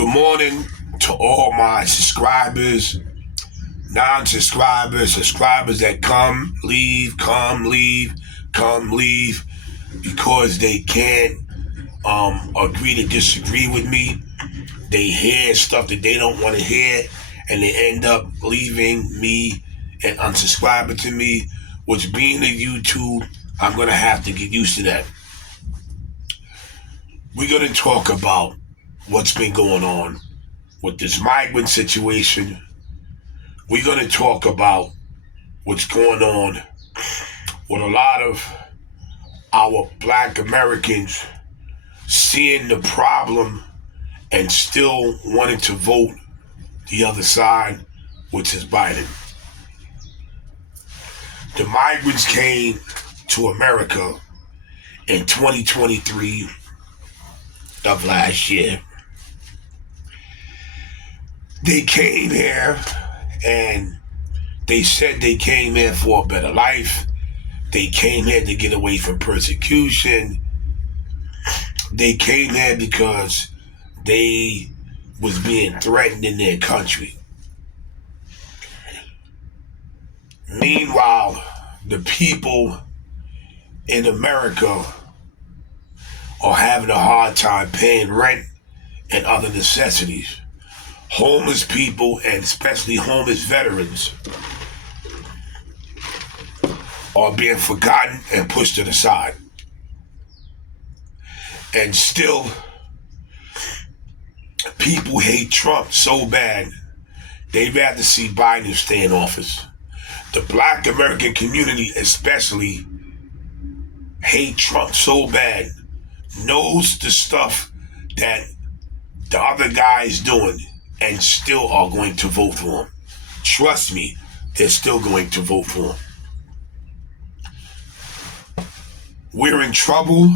Good morning to all my subscribers, non-subscribers, subscribers that come, leave, come, leave, because they can't agree to disagree with me. They hear stuff that they don't want to hear, and they end up leaving me and unsubscribing to me, which being a YouTube, I'm going to have to get used to that. We're going to talk about what's been going on with this migrant situation. We're going to talk about what's going on with a lot of our Black Americans seeing the problem and still wanting to vote the other side, which is Biden. The migrants came to America in 2023 of last year. They came here and they said they came here for a better life. They came here to get away from persecution. They came here because they was being threatened in their country. Meanwhile, the people in America are having a hard time paying rent and other necessities. Homeless people, and especially homeless veterans, are being forgotten and pushed to the side. And still, people hate Trump so bad, they'd rather see Biden stay in office. The Black American community especially hate Trump so bad, knows the stuff that the other guy is doing, and still are going to vote for him. Trust me, they're still going to vote for him. We're in trouble.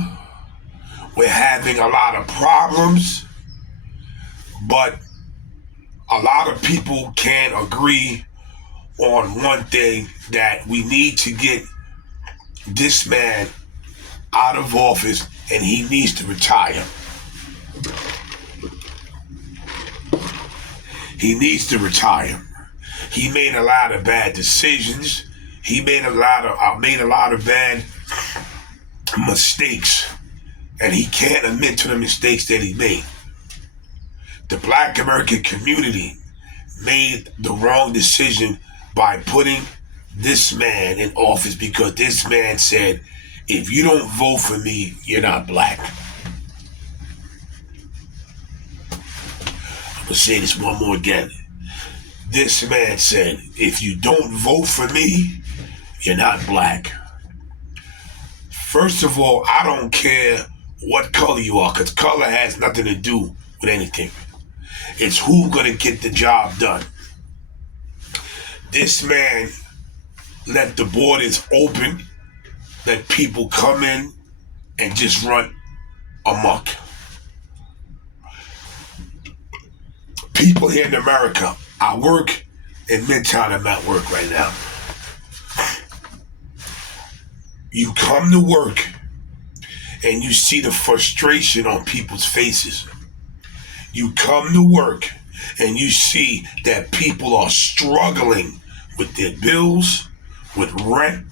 We're having a lot of problems, but a lot of people can't agree on one thing, that we need to get this man out of office and he needs to retire. He needs to retire. He made a lot of bad decisions. He made a lot of bad mistakes, and he can't admit to the mistakes that he made. The Black American community made the wrong decision by putting this man in office, because this man said, if you don't vote for me, you're not black. I'm going to say this one more again. This man said, if you don't vote for me, you're not black. First of all, I don't care what color you are, because color has nothing to do with anything. It's who's going to get the job done. This man let the borders open, let people come in and just run amok. People here in America, I work in Midtown. I'm at work right now. You come to work and you see the frustration on people's faces. You come to work and you see that people are struggling with their bills, with rent,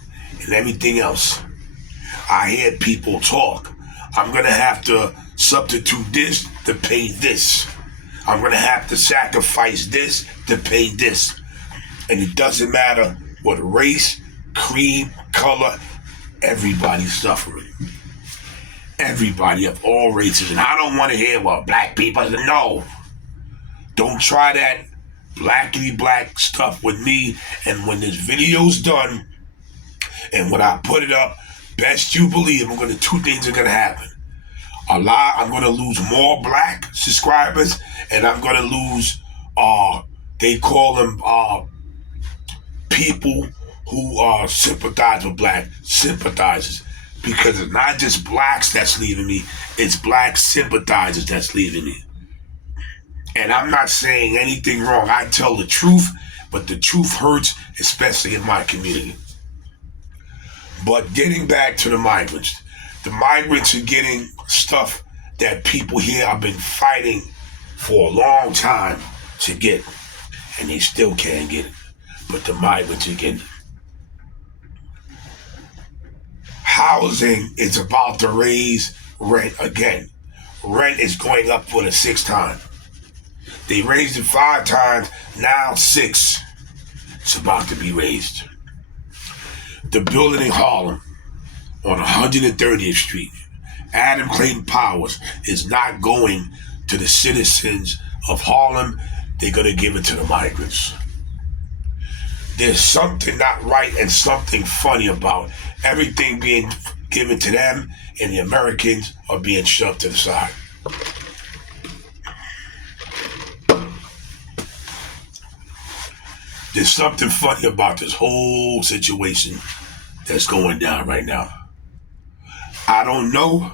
and everything else. I hear people talk. I'm going to have to substitute this to pay this. I'm going to have to sacrifice this to pay this. And it doesn't matter what race, creed, color, everybody's suffering. Everybody of all races. And I don't want to hear, well, black people. No. Don't try that blackity black stuff with me. And when this video's done, and when I put it up, best you believe, two things are going to happen. I'm going to lose more black subscribers, and I'm going to lose, they call them people who sympathize with black, sympathizers. Because it's not just blacks that's leaving me, it's black sympathizers that's leaving me. And I'm not saying anything wrong. I tell the truth, but the truth hurts, especially in my community. But getting back to the migrants are getting stuff that people here have been fighting for a long time to get, and they still can't get it. But the migrants are getting it. Housing is about to raise rent again. Rent is going up for the 6th time. They raised it 5 times, now 6. It's about to be raised. The building in Harlem on 130th Street, Adam Clayton Powers, is not going to the citizens of Harlem. They're going to give it to the migrants. There's something not right and something funny about everything being given to them, and the Americans are being shoved to the side. There's something funny about this whole situation that's going down right now. I don't know,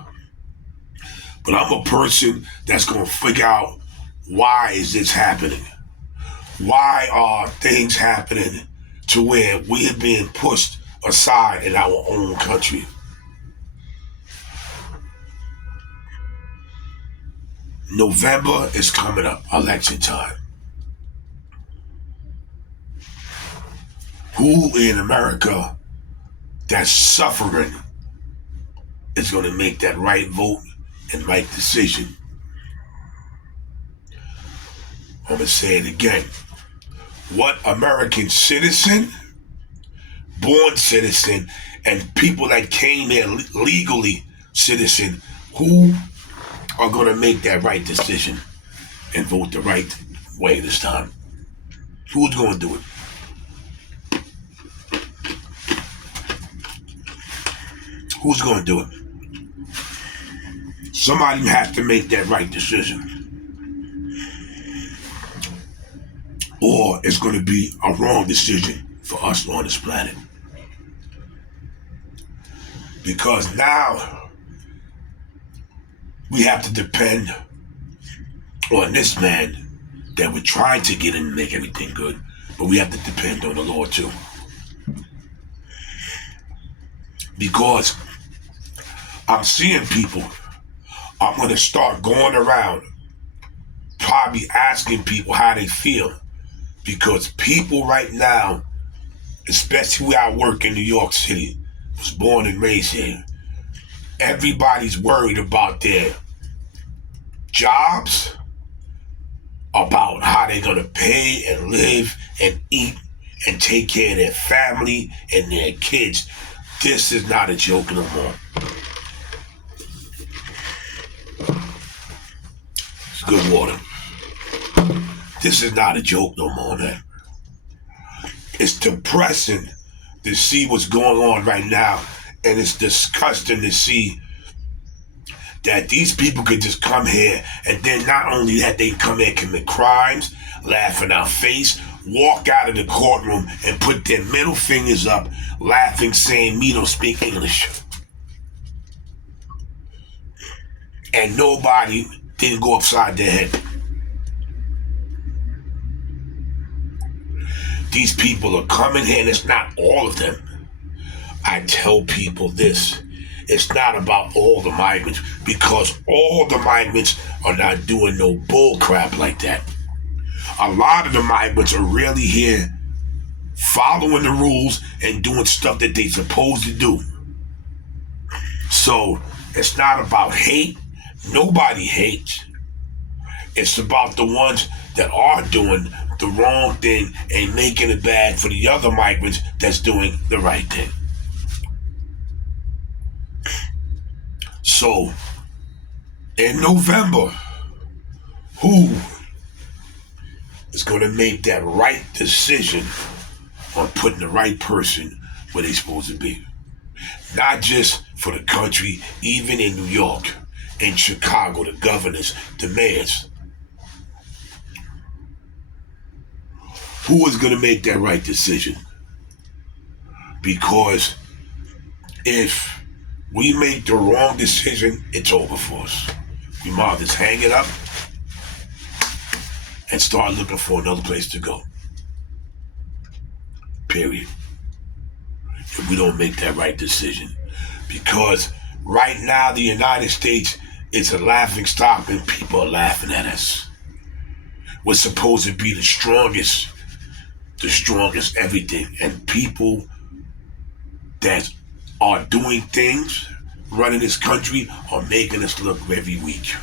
but I'm a person that's going to figure out, why is this happening? Why are things happening to where we are being pushed aside in our own country? November is coming up, election time. Who in America that's suffering is going to make that right vote and right decision? I'm going to say it again. What American citizen, born citizen, and people that came here legally citizen, who are going to make that right decision and vote the right way this time? Who's going to do it? Who's going to do it? Somebody has to make that right decision. Or it's going to be a wrong decision for us on this planet. Because now we have to depend on this man that we're trying to get in and make everything good. But we have to depend on the Lord too. Because I'm seeing people, I'm going to start going around probably asking people how they feel. Because people right now, especially where I work in New York City, was born and raised here, everybody's worried about their jobs, about how they're going to pay and live and eat and take care of their family and their kids. This is not a joke no more. It's good water. This is not a joke no more, man. It's depressing to see what's going on right now, and it's disgusting to see that these people could just come here, and then not only that, they come here and commit crimes, laugh in our face, walk out of the courtroom and put their middle fingers up, laughing, saying, "Me don't speak English." And nobody didn't go upside their head. These people are coming here, and it's not all of them. I tell people this. It's not about all the migrants, because all the migrants are not doing no bull crap like that. A lot of the migrants are really here following the rules and doing stuff that they're supposed to do. So it's not about hate. Nobody hates. It's about the ones that are doing the wrong thing and making it bad for the other migrants that's doing the right thing. So, in November, who is going to make that right decision on putting the right person where they're supposed to be? Not just for the country, even in New York, in Chicago, the governors, the mayors. Who is going to make that right decision? Because if we make the wrong decision, it's over for us. We might just hang it up and start looking for another place to go. Period. If we don't make that right decision. Because right now the United States is a laughing stock and people are laughing at us. We're supposed to be the strongest everything. And people that are doing things, running this country, are making us look very weak.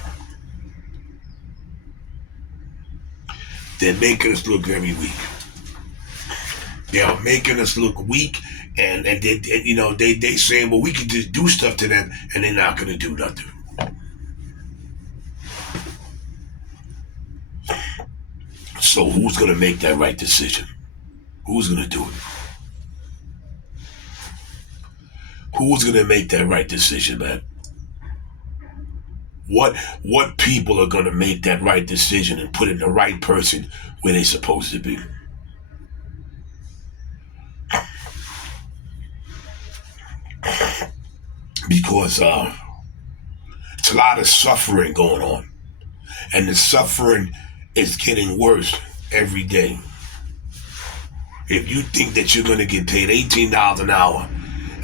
They're making us look very weak. They are making us look weak, and they saying, well, we can just do stuff to them, and they're not going to do nothing. So who's going to make that right decision? Who's going to do it? Who's going to make that right decision, man? What people are going to make that right decision and put in the right person where they're supposed to be? Because it's a lot of suffering going on, and the suffering is getting worse every day. If you think that you're going to get paid $18 an hour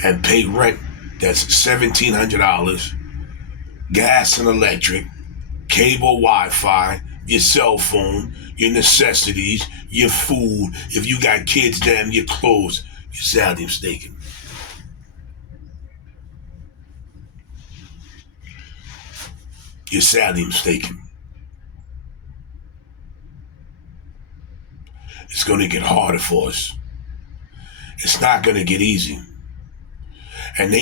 and pay rent that's $1,700, gas and electric, cable, Wi-Fi, your cell phone, your necessities, your food, if you got kids, damn, your clothes, you're sadly mistaken. You're sadly mistaken. It's going to get harder for us. It's not going to get easy. And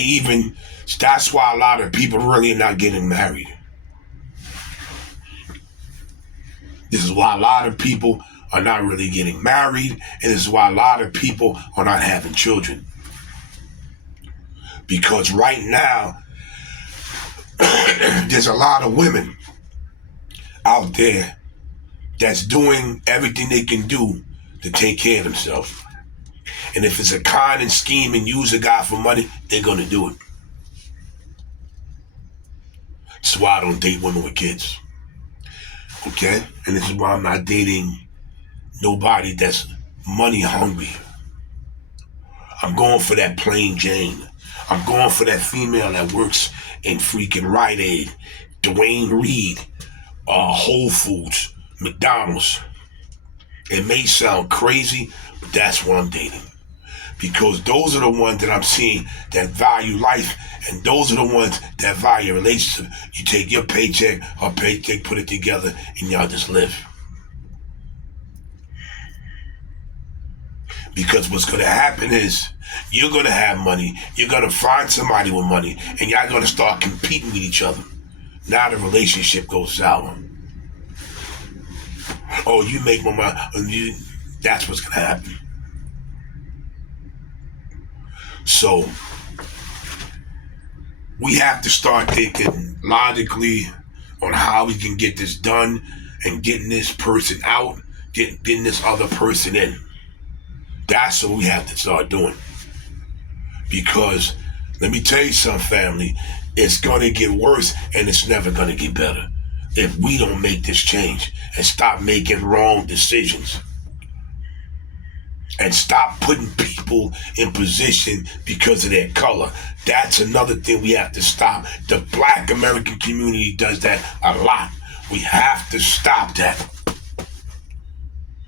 that's why a lot of people really are not getting married. This is why a lot of people are not really getting married, and this is why a lot of people are not having children. Because right now, there's a lot of women out there that's doing everything they can do to take care of themselves. And if it's a con and scheme and use a guy for money, they're going to do it. That's why I don't date women with kids. Okay? And this is why I'm not dating nobody that's money hungry. I'm going for that plain Jane. I'm going for that female that works in freaking Rite Aid, Dwayne Reed, Whole Foods, McDonald's. It may sound crazy, but that's what I'm dating. Because those are the ones that I'm seeing that value life, and those are the ones that value relationship. You take your paycheck, her paycheck, put it together, and y'all just live. Because what's going to happen is you're going to have money, you're going to find somebody with money, and y'all going to start competing with each other. Now the relationship goes sour. Oh, you make more money. That's what's going to happen. So we have to start thinking logically on how we can get this done and getting this person out, getting this other person in. That's what we have to start doing. Because let me tell you something, family, it's going to get worse and it's never going to get better if we don't make this change and stop making wrong decisions. And stop putting people in position because of their color. That's another thing we have to stop. The Black American community does that a lot. We have to stop that.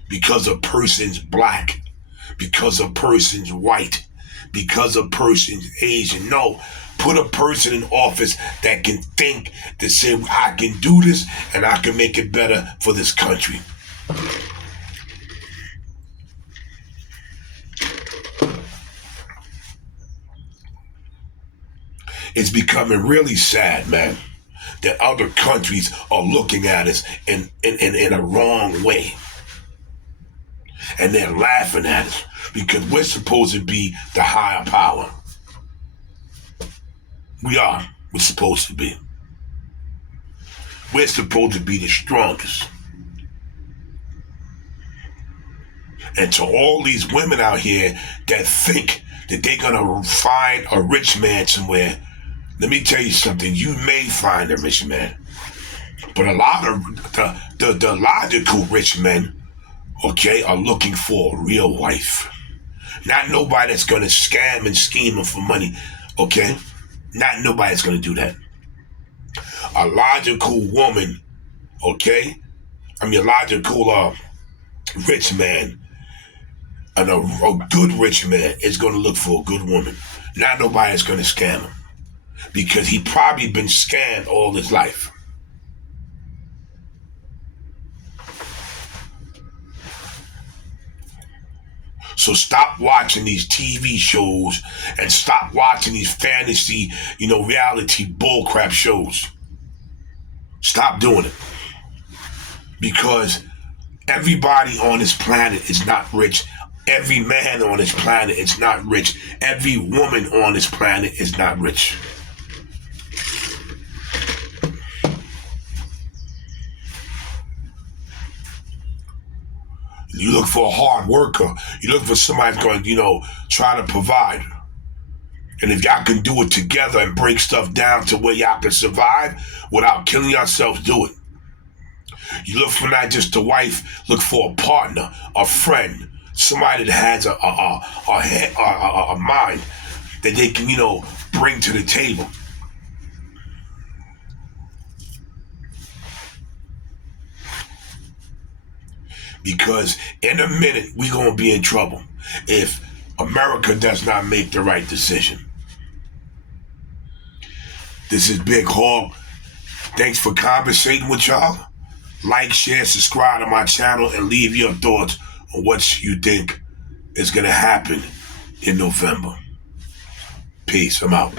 Because a person's black. Because a person's white. Because a person's Asian. No. Put a person in office that can think, that say, I can do this and I can make it better for this country. It's becoming really sad, man, that other countries are looking at us in a wrong way. And they're laughing at us because we're supposed to be the higher power. We are. We're supposed to be. We're supposed to be the strongest. And to all these women out here that think that they're going to find a rich man somewhere, let me tell you something. You may find a rich man, but a lot of the logical rich men, okay, are looking for a real wife. Not nobody that's going to scam and scheme them for money, okay? Not nobody that's going to do that. A logical woman, okay? I mean, a logical rich man, and a good rich man is going to look for a good woman. Not nobody's going to scam him because he probably been scammed all his life. So stop watching these TV shows and stop watching these fantasy, reality bullcrap shows. Stop doing it. Because everybody on this planet is not rich. Every man on this planet is not rich. Every woman on this planet is not rich. You look for a hard worker. You look for somebody who's going to, try to provide. And if y'all can do it together and break stuff down to where y'all can survive without killing yourselves, do it. You look for not just a wife, look for a partner, a friend, somebody that has a mind that they can, bring to the table. Because in a minute, we're going to be in trouble if America does not make the right decision. This is Big Hog. Thanks for conversating with y'all. Like, share, subscribe to my channel, and leave your thoughts on what you think is going to happen in November. Peace. I'm out.